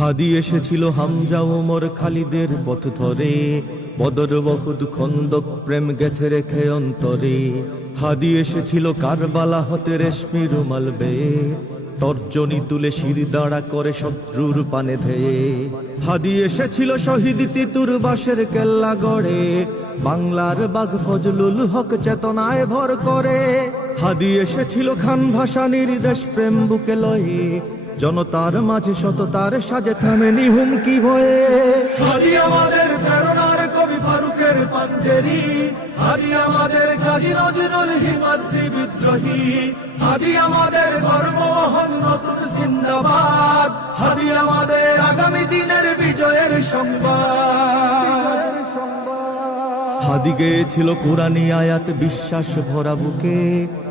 হাদি এসেছিল হামজা ওমর খালিদের পথ ধরে, বদর উহুদ খন্দক প্রেম গেথে রেখে অন্তরে। হাদি এসেছিল কারবালা হতে রেশমি রুমাল বেয়ে, তর্জনী তুলে শির দাঁড়া করে শত্রুর পানে ধেয়ে। হাদি এসেছিল শহীদ তিতুর বাসের কেল্লা গড়ে, বাংলার বাঘ ফজলুল হক চেতনায় ভর করে। হাদি এসেছিল খান ভাসানীর দেশ প্রেম বুকে লয়ে, জনতার মাঝে সততার সাজে থামেনি হুমকি ভয়ে। হাদি আমাদের প্রেরণার কবি ফারুকের পাঞ্জেরি, হাদি আমাদের কাজী নজরুল হিমাদ্রি বিদ্রোহী, হাদি আমাদের গর্ববহন নতুন জিন্দাবাদ, হাদি আমাদের আগামী দিনের বিজয়ের সংবাদ। হাদি গেয়েছিল কুরআনী আয়াত বিশ্বাস ভরা বুকে,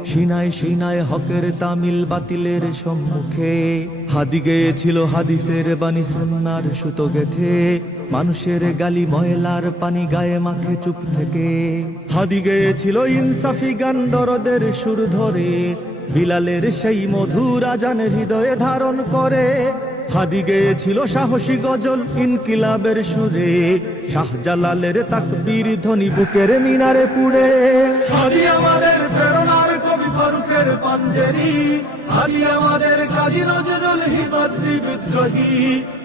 সিনায় সিনায় হকের তামিল বাতিলের সম্মুখে। হাদি গেয়েছিল হাদিসের বাণী সুন্নাহর সুতো গেথে, মানুষের গালি ময়লার পানি গায়ে মাখে চুপ থেকে। হাদি গেয়েছিল ইনসাফি গান দরদের সুর ধরে, বিলালের সেই মধুর আজান হৃদয়ে ধারণ করে। হাদি গেয়েছিল সাহসী গজল ইনকিলাবের সুরে, শাহজালালের তাকবীর ধ্বনি বুকের মিনারে পুড়ে। হাদি আমাদের প্রেরণার কবি ফারুকের পাঞ্জেরি, হাদি আমাদের কাজী নজরুল হিমাদ্রি বিদ্রোহী,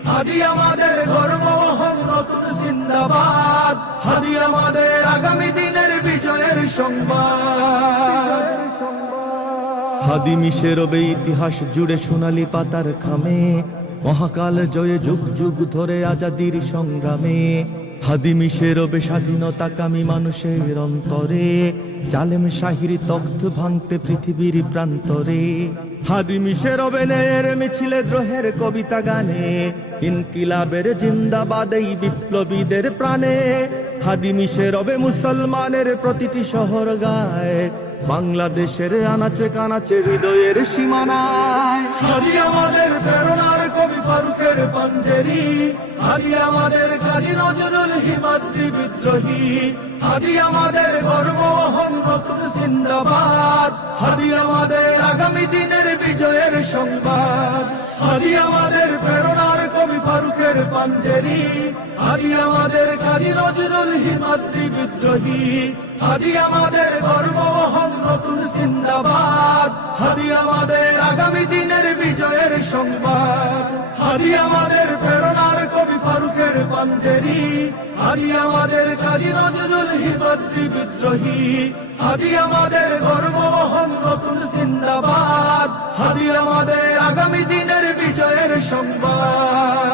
হাদি আমাদের গর্ববহন নতুন জিন্দাবাদ, হাদি আমাদের আগামী দিনের বিজয়ের সংবাদ। হাদি মিশে রবে ইতিহাস জুড়ে সোনালী পাতার খামে, মহাকাল জয়ে যুগ যুগ ধরে আজাদির সংগ্রামে। হাদি মিশে রবে স্বাধীনতা কামী মানুষের অন্তরে, জালেম শাহির তখ্ত ভাঙতে পৃথিবীর প্রান্তরে। হাদি মিশে রবে ন্যায়ের মিছিলে দ্রোহের কবিতা গানে, ইনকিলাবের জিন্দাবাদ এই বিপ্লবীদের প্রাণে। হাদি মিশে রবে মুসলমানের প্রতিটি শহর গায়, বাংলাদেশের আনাচে কানাচে হৃদয়ের সীমানায়। হাদি আমাদের প্রেরণার কবি ফারুকের পাঞ্জেরি, হাদি আমাদের কাজী নজরুল হিমাদ্রি বিদ্রোহী, হাদি আমাদের গর্ববহন নতুন জিন্দাবাদ, হাদি আমাদের আগামী দিনের বিজয়ের সংবাদ। হাদি আমাদের প্রেরণার কবি ফারুকের পাঞ্জেরি, হাদি আমাদের কাজী নজরুল হিমাদ্রি বিদ্রোহী, হাদি আমাদের গর্ববহন নতুন জিন্দাবাদ, হাদি আমাদের আগামী দিনের বিজয়ের সংবাদ। হাদি আমাদের প্রেরণার কবি ফারুকের পাঞ্জেরি, হাদি আমাদের কাজী নজরুল হিমাদ্রি বিদ্রোহী, হাদি আমাদের গর্ববহন নতুন জিন্দাবাদ, হাদি আমাদের আগামী দিনের বিজয়ের সংবাদ।